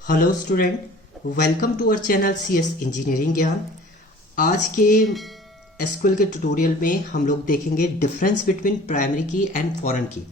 Hello student, welcome to our channel CS engineering Gyan. आज के SQL के ट्यूटोरियल में हम लोग देखेंगे डिफरेंस बिटवीन प्राइमरी की एंड फॉरेन की।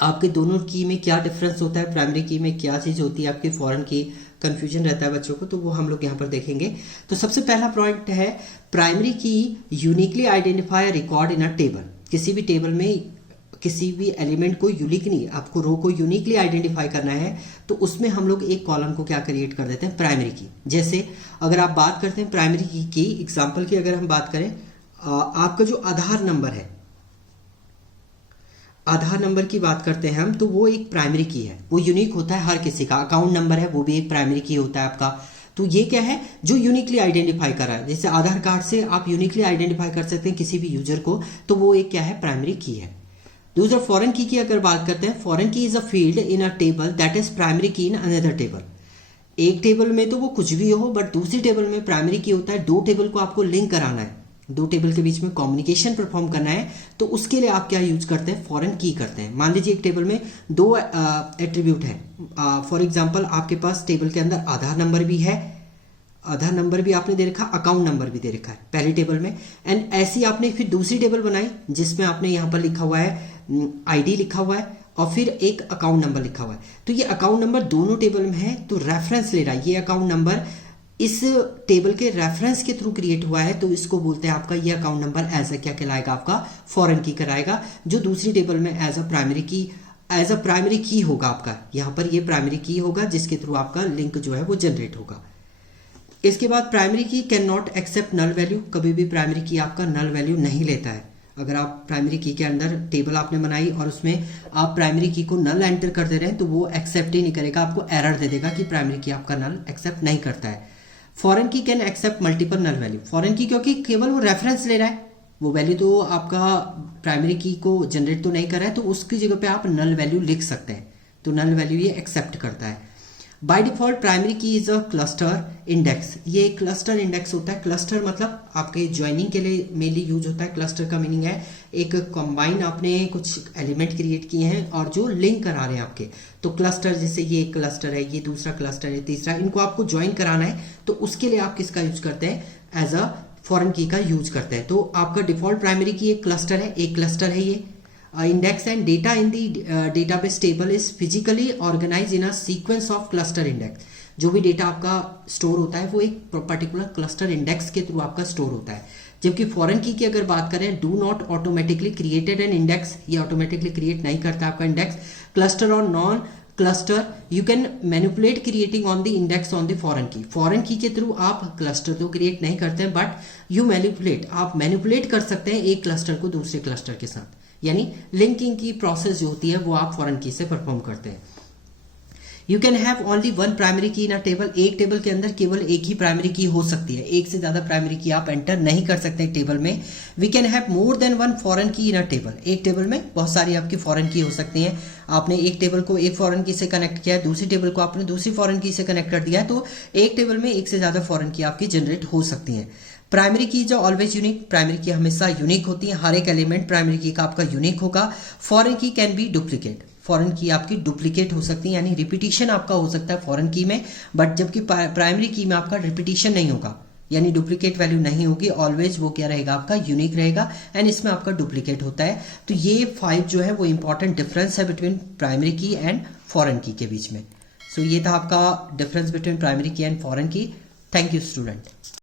आपके दोनों की में क्या डिफरेंस होता है, प्राइमरी की में क्या चीज़ होती है, आपकी फॉरेन की कंफ्यूजन रहता है बच्चों को, तो वो हम लोग यहाँ पर देखेंगे। तो सबसे पहला पॉइंट है प्राइमरी की uniquely identify record in a table. किसी भी टेबल में किसी भी एलिमेंट को यूनिकली, आपको रो को यूनिकली आइडेंटिफाई करना है तो उसमें हम लोग एक कॉलम को क्या क्रिएट कर देते हैं, प्राइमरी की। जैसे अगर आप बात करते हैं प्राइमरी की एग्जांपल की, अगर हम बात करें आपका जो आधार नंबर है, आधार नंबर की बात करते हैं हम, तो वो एक प्राइमरी की है, वो यूनिक होता है हर किसी का। अकाउंट नंबर है वो भी एक प्राइमरी की होता है आपका। तो ये क्या है, जो यूनिकली आइडेंटिफाई कर रहा है। जैसे आधार कार्ड से आप यूनिकली आइडेंटिफाई कर सकते हैं किसी भी यूजर को, तो वो एक क्या है, प्राइमरी की है। दूसरा फॉरेन की अगर बात करते हैं, फॉरेन की is a field in a table that is primary की इन अनदर टेबल। एक टेबल में तो वो कुछ भी हो, बट दूसरी टेबल में प्राइमरी की होता है। दो टेबल को आपको लिंक कराना है, दो टेबल के बीच में कम्युनिकेशन परफॉर्म करना है, तो उसके लिए आप क्या यूज करते हैं, फॉरेन की करते हैं। मान लीजिए एक टेबल में दो एट्रीब्यूट है, फॉर एग्जाम्पल आपके पास टेबल के अंदर आधार नंबर भी है, आधार नंबर भी आपने दे रखा, अकाउंट नंबर भी दे रखा है पहली टेबल में। एंड ऐसी आपने फिर दूसरी टेबल बनाई जिसमें आपने यहाँ पर लिखा हुआ है आईडी लिखा हुआ है और फिर एक अकाउंट नंबर लिखा हुआ है। तो ये अकाउंट नंबर दोनों टेबल में है, तो रेफरेंस ले रहा है। ये अकाउंट नंबर इस टेबल के रेफरेंस के थ्रू क्रिएट हुआ है, तो इसको बोलते हैं आपका ये अकाउंट नंबर एज अ क्या कहलाएगा, आपका फॉरेन की कराएगा। जो दूसरी टेबल में एज अ प्राइमरी की होगा आपका, यहाँ पर ये प्राइमरी की होगा जिसके थ्रू आपका लिंक जो है वो जनरेट होगा। इसके बाद primary key can not accept null value. कभी भी प्राइमरी की आपका नल वैल्यू नहीं लेता है। अगर आप प्राइमरी की के अंदर टेबल आपने बनाई और उसमें आप प्राइमरी की को नल एंटर कर दे रहे हैं, तो वो एक्सेप्ट ही नहीं करेगा, आपको एरर दे देगा कि प्राइमरी की आपका नल एक्सेप्ट नहीं करता है। Foreign key can accept multiple null value. Foreign key क्योंकि केवल वो रेफरेंस ले रहा है, वो वैल्यू तो आपका प्राइमरी की को जनरेट तो नहीं कर रहा है, तो उसकी जगह पे आप नल वैल्यू लिख सकते हैं, तो नल वैल्यू ये एक्सेप्ट करता है। बाय डिफॉल्ट प्राइमरी की इज अ क्लस्टर इंडेक्स। ये क्लस्टर इंडेक्स होता है। क्लस्टर मतलब आपके ज्वाइनिंग के लिए मेनली यूज होता है। क्लस्टर का मीनिंग है एक कंबाइन, आपने कुछ एलिमेंट क्रिएट किए हैं और जो लिंक करा रहे हैं आपके, तो क्लस्टर, जैसे ये एक क्लस्टर है, ये दूसरा क्लस्टर है, तीसरा, इनको आपको ज्वाइन कराना है, तो उसके लिए आप किसका यूज करते हैं, एज अ फॉरेन की का यूज करते हैं। तो आपका डिफॉल्ट प्राइमरी की एक क्लस्टर है, एक क्लस्टर है ये। Index and data in the database table is physically organized in a sequence of cluster index। जो भी डेटा आपका स्टोर होता है वो एक पर्टिकुलर क्लस्टर इंडेक्स के थ्रू आपका स्टोर होता है। जबकि फॉरेन की अगर बात करें, do not automatically created an index, ये ऑटोमेटिकली क्रिएट नहीं करता आपका इंडेक्स। क्लस्टर और non cluster you can manipulate creating on the index on the foreign की। फॉरेन की के थ्रू आप क्लस्टर तो क्रिएट नहीं करते हैं, बट यू मैनिपुलेट, आप मैनिपुलेट कर सकते हैं एक क्लस्टर को दूसरे क्लस्टर के साथ, यानी लिंकिंग की प्रोसेस जो होती है वो आप फॉरेन की से परफॉर्म करते हैं। You can have only one primary की इन अ टेबल। एक टेबल के अंदर केवल एक ही प्राइमरी की हो सकती है, एक से ज्यादा प्राइमरी की आप एंटर नहीं कर सकते टेबल में। We can have more than one foreign key in a table. एक टेबल में बहुत सारी आपकी फॉरेन की हो सकती हैं। आपने एक टेबल को एक फॉरेन की से कनेक्ट किया है, दूसरी टेबल को आपने दूसरी फॉरेन की से कनेक्ट कर दिया है, तो एक टेबल में एक से ज्यादा फॉरेन की आपकी जनरेट हो सकती है। प्राइमरी की जो ऑलवेज यूनिक, प्राइमरी की हमेशा यूनिक होती है, हर एक एलिमेंट प्राइमरी की का आपका यूनिक होगा। Foreign key can be duplicate. Foreign की आपकी डुप्लीकेट हो सकती है, यानी रिपीटिशन आपका हो सकता है फॉरेन की में, बट जबकि प्राइमरी की में आपका रिपीटिशन नहीं होगा, यानी डुप्लीकेट वैल्यू नहीं होगी। ऑलवेज वो क्या रहेगा, आपका यूनिक रहेगा, एंड इसमें आपका डुप्लीकेट होता है। तो ये 5 जो है वो इंपॉर्टेंट डिफरेंस है बिटवीन प्राइमरी की एंड फॉरेन की के बीच में। सो ये था आपका डिफरेंस बिटवीन प्राइमरी की एंड फॉरेन की। Thank you student.